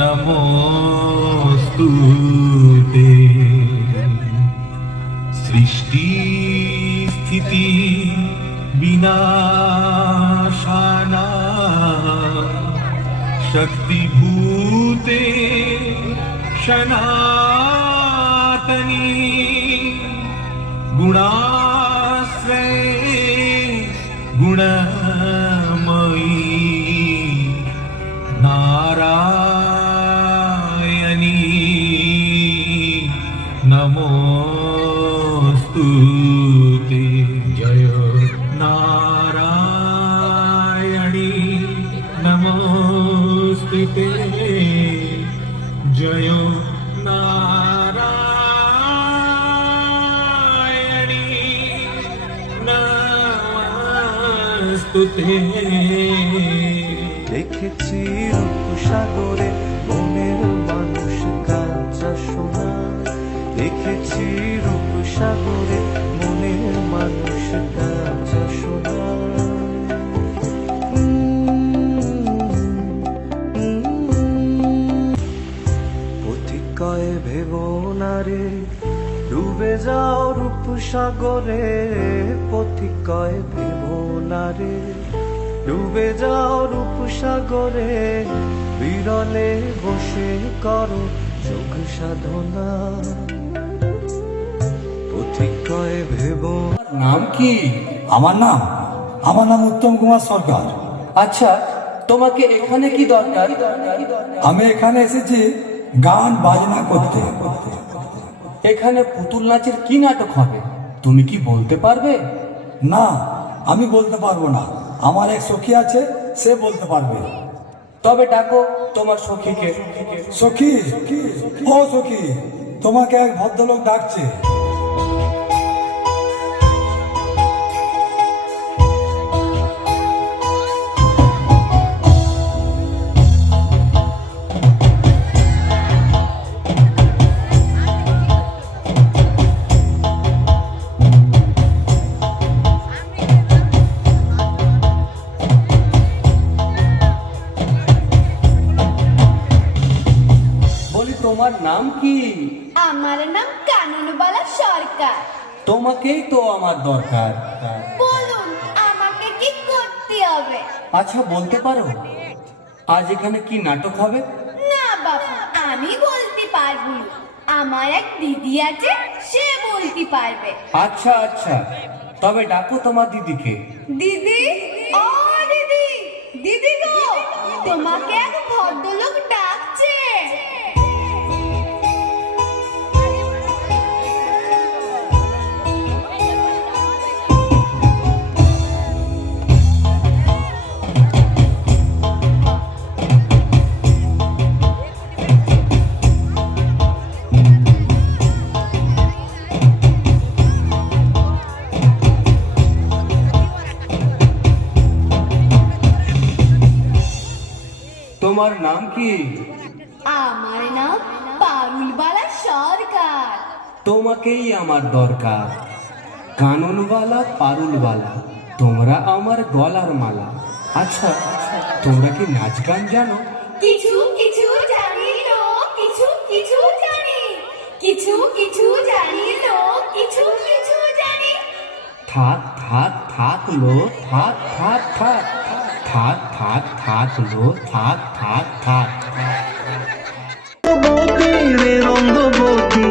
नमोस्तुते सृष्टि स्थिति विनाशाना शक्तिभूते सनातनी गुणाश्रये गुणमयी नारायणी नमोस्तुते जय नारायणी नमोस्तुते जय नारायणी नमोस्तुते দেখেছি রূপসাগরে মনের মানুষ কাঁচা সোনা, দেখেছি রূপসাগরে মনের মানুষ কাঁচা সোনা। পথিকয়ে ভেবো না রে ডুবে যাও রূপসাগরে, পথিকয়ে ভেবো না রে ডুবে যাও রূপসাগরে, বিরলে বসে করো যোগ সাধনা। পথিকয়ে ভেবো। নাম কি? আমার নাম উত্তম কুমার সরকার। আচ্ছা, তোমাকে এখানে কি দরকার? আমি এখানে এসেছি গান বাজনা করতে। এখানে পুতুল নাচের কি নাটক হবে তুমি কি বলতে পারবে? না, আমি বলতে পারবো না। আমার এক সখী আছে, সে বলতে পারবে। তবে ডাকো তোমার সখীকে। সখী, ও সখী, তোমাকে এক ভদ্রলোক ডাকছে। তোমার নাম কি? আমার নাম কাননবালা সরকার। তোমাকেই তো আমার দরকার। বলুন আমাকে কি করতে হবে? আচ্ছা বলতে পারো আজ এখানে কি নাটক হবে? না বাবা, আমি বলতে পারবো না। আমার এক দিদি আছে, সে বলতে পারবে। আচ্ছা আচ্ছা, তবে ডাকো তোমার দিদিকে। দিদি, ও দিদি, দিদি গো, তোমাকে এক ভদ্রলোক ডাকছে। তোমার নাম কি? আমার নাম পারুলবালা সরকার। তোমাকেই আমার দরকার। কাননওয়ালা পারুলওয়ালা, তোমরা আমার গলার মালা। আচ্ছা, তোমরা কি নাচ গান জানো? কিছু কিছু জানি তো, কিছু কিছু জানি, কিছু কিছু জানি তো, কিছু কিছু জানি। থাক থাক থাক লো, থাক থাক থাক, থাক থাক থাক লো, থাক থাক থাক। রঙ্গবতী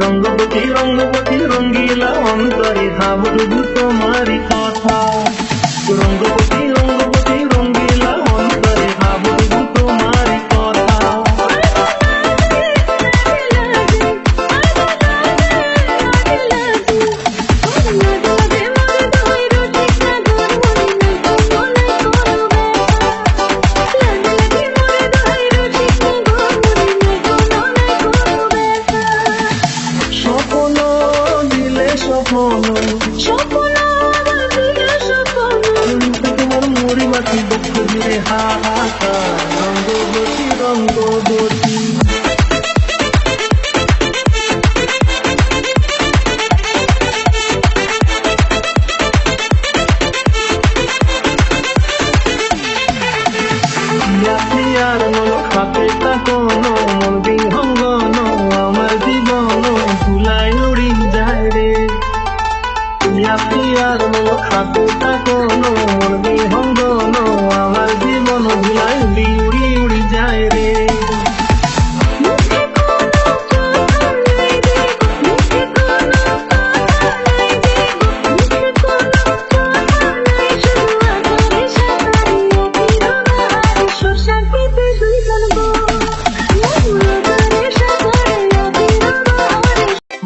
রঙ্গবতী রঙ্গবতী রঙ্গিলা অন্তরে ভাববো তোমারই কথা। রঙ্গবতী রঙ্গবতী রঙ্গিলা অন্তরে ভাববো তোমারই কথা। তোমার মুড়ি মাটি দুঃখ জুড়ে হাহাকার। রঙ্গবতী রঙ্গবতী আর মন খাতে কোনো মন বিহঙ্গন আমার জীবন ভুলাই উড়ি যায় রে আর মন খাতে কোনো মন বিহঙ্গন আমার জীবন ভুলাই উড়ি উড়ি যায় রে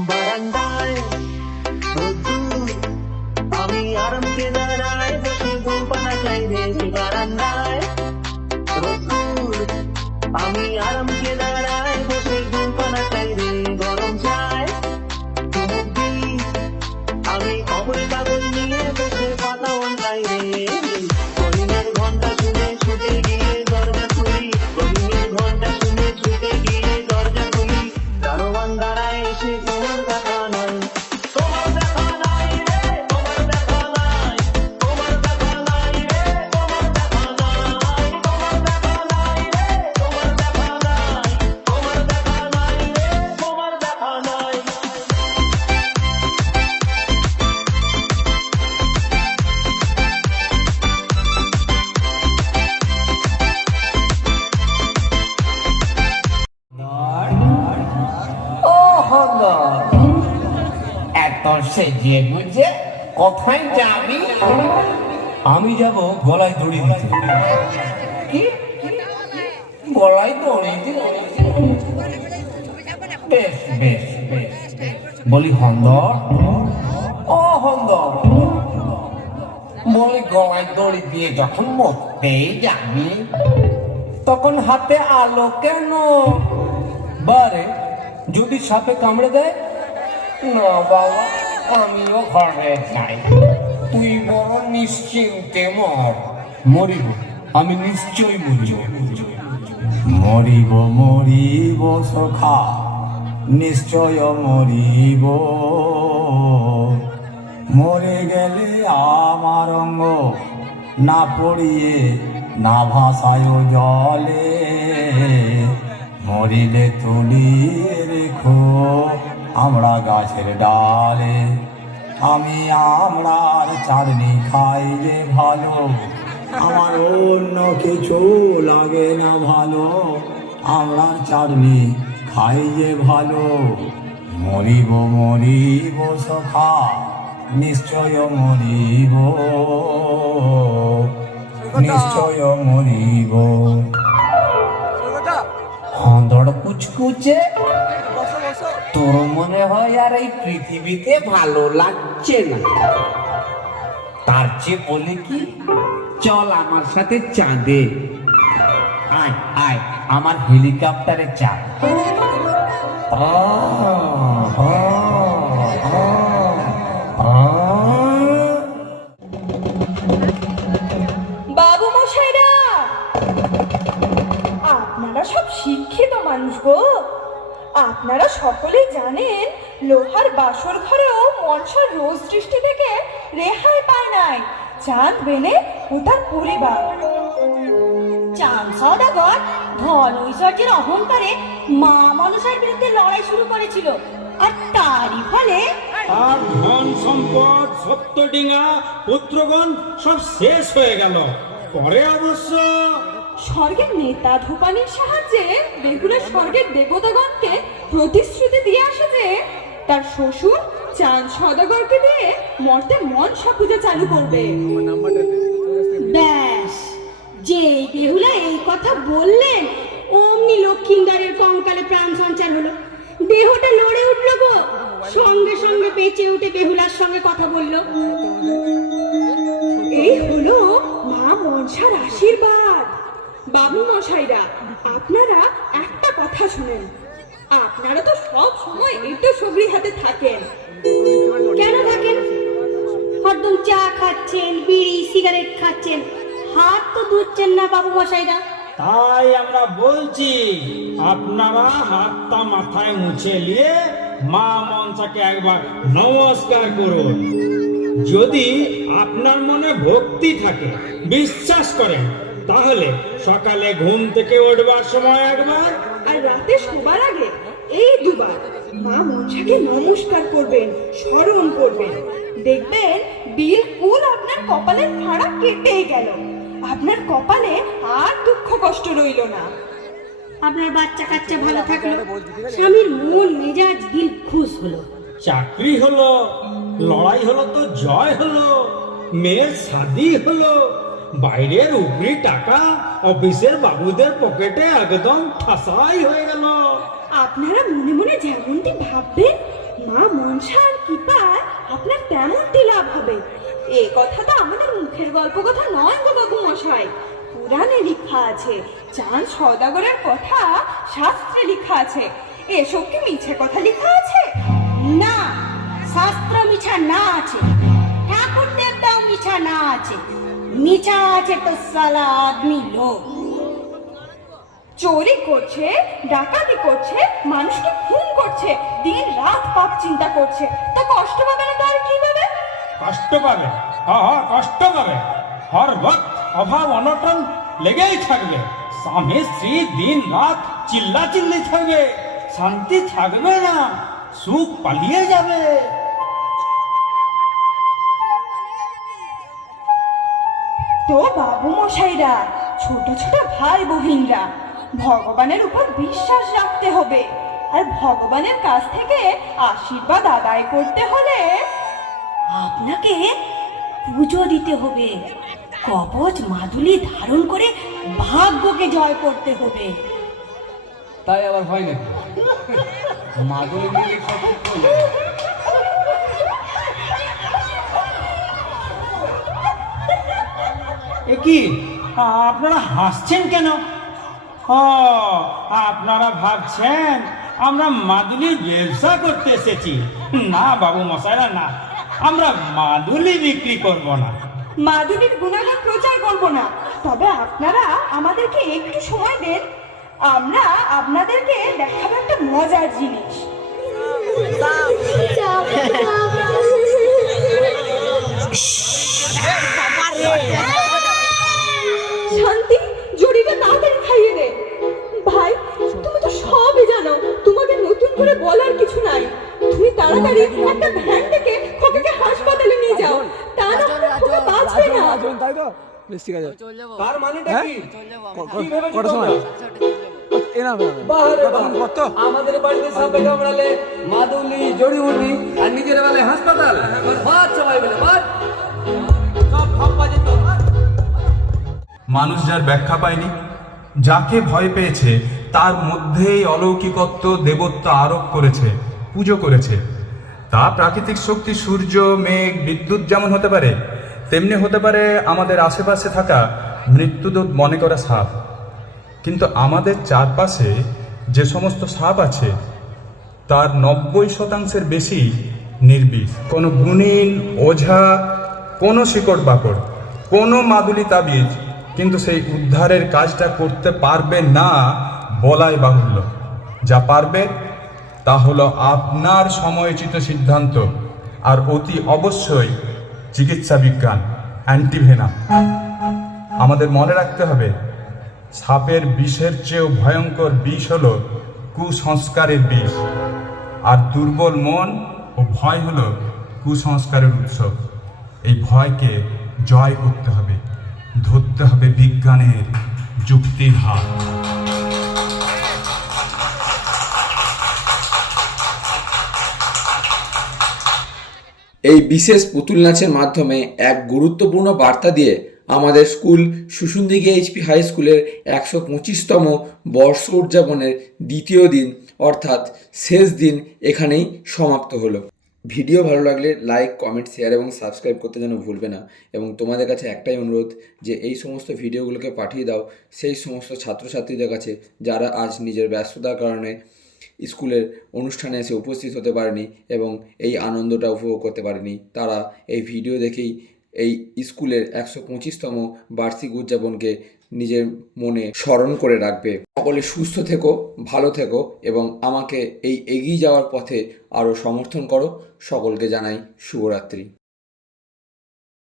বারান্দায় রোদ্দুর, আমি আরামকে দাঁড়ায় বসে গোপানা চাই রে বারান্দায় রোদ্দুর, আমি আরামকে দাঁড়ায় বসে গোপানা চাই রে গরম চায় চুমুক দিই, আমি খবর কাগজ নিয়ে বসে পাতা অন্যায় রে কলিমের ঘন্টা শুনে ছুটে গিয়ে দরজা খুলি কলিমের ঘন্টা শুনে ছুটে গিয়ে দরজা খুলি দারোয়ান দাঁড়ায় এসে তোমার দেখা নাই তোমার দেখা নাই রে তোমার দেখা নাই তোমার দেখা নাই রে তোমার দেখা নাই তোমার দেখা নাই রে তোমার দেখা নাই তোমার দেখা নাই রে তোমার দেখা নাই ও হন্দর, এত সেজে গুজে কোথায় যাবি? আমি যাব গলায় দড়ি দিতে। কি গলায় দড়ি দিতে? বেশ বেশ বেশ, বলি হন্দর, ও হন্দর, বলি গলায় দড়ি দিয়ে যখন মরতেই যাবি তখন হাতে আলো কেন? বারে যদি সাপে কামড়ে দেয়? না বাবা, আমিও ঘরে যাই, তুই বড় নিশ্চিন্তে মর। মরিব, আমি নিশ্চয় মরিব। মরিব মরিব সখা, নিশ্চয় মরিব। মরে গেলে আমার অঙ্গ না পড়িয়ে না ভাসায় জলে, মরিলে তুলিয়ে রেখো আমরা গাছের ডালে। আমি আমরার চাটনি খাই যে ভালো, আমার অন্য কিছু লাগে না ভালো। আমরার চাটনি খাই যে ভালো। মরিব মরিব সখা, নিশ্চয় মরিব, নিশ্চয় মরিব। হন্দর কুচকুচে, তোর মনে হয় আর এই পৃথিবীতে ভালো লাগছে না? তার চেয়ে বলে কি, চল আমার সাথে চাঁদে। আয় আয়, আমার হেলিকপ্টারে চাপ। বাবু মশাইরা, আপনারা সব শিক্ষিত মানুষ গো। আপনারা সকলেই জানেন লোহার বাসর ঘরেও মনসার রোজ দৃষ্টি থেকে রেহাই পায় নাই চাঁদ বেনে ও তার পরিবার। চাঁদ সওদাগর ধন ঐশ্বর্যের অহংকারে মা মনসার বিরুদ্ধে লড়াই শুরু করেছিল, আর তারই ফলে আর ধন সম্পদ সপ্তডিঙা পুত্রগণ সব শেষ হয়ে গেল। পরে অবশ্য স্বর্গের নেতা ধূপানির সাহায্যে বেহুলা স্বর্গের দেবতাগণকে প্রতিশ্রুতি দিয়ে আসে যে তার শ্বশুর চাঁদ সওদাগরকে দিয়ে মর্তে মনসা পূজা চালু করবে। ব্যাস, যে বেহুলা এই কথা বললেন অমনি লক্ষিন্দারের কঙ্কালে প্রাণ সঞ্চার হলো। দেহটা লড়ে উঠল গো, সঙ্গে সঙ্গে বেঁচে উঠে বেহুলার সঙ্গে কথা বলল। এই হলো মা মনসার আশীর্বাদ। বাবু মশাইরা, আপনারা একটা কথা শুনেন। আপনারা তো সব সময় একটু সবরি হাতে থাকেন। কেন থাকেন? হরদম চা খাচ্ছেন, বিড়ি সিগারেট খাচ্ছেন, হাত তো ধুচ্ছেন না বাবু মশাইরা। তাই আমরা বলছি, আপনারা হাতটা মাথায় মুছে নিয়ে মা মনসাকে একবার নমস্কার করুন। যদি আপনার মনে ভক্তি থাকে, বিশ্বাস করেন, তাহলে সকালে ঘুম থেকে উঠবার সময় একবার, আর রাতে শোবার আগে এই দুবার মা মনসাকে নমস্কার করবেন, স্মরণ করবেন। দেখবেন বিলকুল আপনার কপালের ফাড়া কেটে গেল। আপনার কপালে আর দুঃখ কষ্ট রইল না। আপনার বাচ্চা কাচ্চা ভালো থাকলো, স্বামীর মন মেজাজ দিল খুশ হলো। চাকরি হলো, লড়াই হলো তো জয় হলো, মেয়ের শাদি হলো, বাইরের উপরি টাকা অফিসের বাবুদের পকেটে একদম ঠাসাই হয়ে গেল। আপনারা মনে মনে যেমনটি ভাববেন, মা মনসার কৃপায় আপনার তেমনটি লাভ হবে। এ কথা তো আমাদের মুখের গল্প কথা নয় গো বাবু মশাই, পুরাণে লেখা আছে। চাঁদ সওদাগরের কথা শাস্ত্রে লেখা আছে। এসব কি মিছে কথা লেখা আছে? না, শাস্ত্র মিছা না আছে, ঠাকুর দেবতাও মিছা না আছে। মিছা আছে তো সালা আদমি লোক। চোরি করছে, ডাকাতি করছে, মানুষকে খুন করছে, দিন রাত পাপ চিন্তা করছে, তা কষ্ট পাবে না তো আর কি পাবে? কষ্ট পাবে, হ্যাঁ কষ্ট পাবে। হর বক্ত অভাব অনটন লেগেই থাকবে। স্বামী স্ত্রী দিন রাত চিল্লা চিল্লি থাকবে, শান্তি থাকবে না, সুখ পালিয়ে যাবে। তো বাবু মশাইরা, ছোট ছোট ভাই বহিনরা, ভগবানের উপর বিশ্বাস রাখতে হবে। আর ভগবানের কাছ থেকে আশীর্বাদ আদায় করতে হলে আপনাকে পুজো দিতে হবে, কবচ মাদুলি ধারণ করে ভাগ্যকে জয় করতে হবে। তাই আবার হয় নাকি? মাদুলি মিলে সব ঠিক করলো। এ কি, আপনারা হাসছেন কেন? ও, আপনারা ভাবছেন আমরা মাদুলির ব্যবসা করতে এসেছি। না বাবু মশাইরা, না, আমরা মাদুলি বিক্রি করব না। মাদুলির গুণাগুণ প্রচার করব না। তবে আপনারা আমাদেরকে একটু সময় দেন, আমরা আপনাদেরকে দেখাবো একটা মজার জিনিস। শান্তি, জড়িটা তাড়াতাড়ি খাইয়ে দে। ভাই, তুমি তো সবই জানো, তোমাকে নতুন করে বলার কিছু নাই। তুমি তাড়াতাড়ি একটা ভ্যান থেকে খোকাকে হাসপাতালে নিয়ে যাও, তা না হলে খোকা বাঁচবে না। তাই তো বেশ, ঠিক আছে। তার মানেটা কি? কি ভেবেছো কটার সময়? তোমরা? এ না বাহারে বাহ। কত? আমাদের বাড়িতে সাপে কামড়ালে মাদুলি জড়িবুটি, আর নিজের বেলায় হাসপাতাল। বাদ সবাই বলে বাদ। সব ফাঁপা যেত। মানুষ যার ব্যাখ্যা পায়নি, যাকে ভয় পেয়েছে, তার মধ্যেই অলৌকিকত্ব দেবত্ব আরোপ করেছে, পুজো করেছে। তা প্রাকৃতিক শক্তি, সূর্য, মেঘ, বিদ্যুৎ যেমন হতে পারে, তেমনি হতে পারে আমাদের আশেপাশে থাকা মৃত্যুদূত মনে করা সাপ। কিন্তু আমাদের চারপাশে যে সমস্ত সাপ আছে তার 90% বেশি নির্বিষ। কোনো গুণিন, ওঝা, কোনো শিকড় বাকড়, কোনো মাদুলি তাবিজ কিন্তু সেই উদ্ধারের কাজটা করতে পারবে না বলাই বাহুল্য। যা পারবে তা হলো আপনার সময়োচিত সিদ্ধান্ত, আর অতি অবশ্যই চিকিৎসা বিজ্ঞান, অ্যান্টিভেনাম। আমাদের মনে রাখতে হবে, সাপের বিষের চেয়েও ভয়ঙ্কর বিষ হলো কুসংস্কারের বিষ, আর দুর্বল মন ও ভয় হলো কুসংস্কারের উৎস। এই ভয়কে জয় করতে হবে, ধরতে হবে বিজ্ঞানের যুক্তির হাত। এই বিশেষ পুতুল নাচের মাধ্যমে এক গুরুত্বপূর্ণ বার্তা দিয়ে আমাদের স্কুল সুসুন্দিগি এইচপি হাই স্কুলের 125তম বর্ষ উদযাপনের দ্বিতীয় দিন অর্থাৎ শেষ দিন এখানেই সমাপ্ত হলো। ভিডিও ভালো লাগলে লাইক, কমেন্ট, শেয়ার এবং সাবস্ক্রাইব করতে যেন ভুলবে না। এবং তোমাদের কাছে একটাই অনুরোধ যে এই সমস্ত ভিডিওগুলোকে পাঠিয়ে দাও সেই সমস্ত ছাত্রছাত্রীদের কাছে যারা আজ নিজের ব্যস্ততার কারণে স্কুলের অনুষ্ঠানে এসে উপস্থিত হতে পারেনি এবং এই আনন্দটা উপভোগ করতে পারেনি। তারা এই ভিডিও দেখেই এই স্কুলের 125তম বার্ষিক উদযাপনকে নিজের মনে স্মরণ করে রাখবে। সকলে সুস্থ থেকো, ভালো থেকো এবং আমাকে এই এগিয়ে যাওয়ার পথে আরও সমর্থন করো। সকলকে জানাই শুভরাত্রি।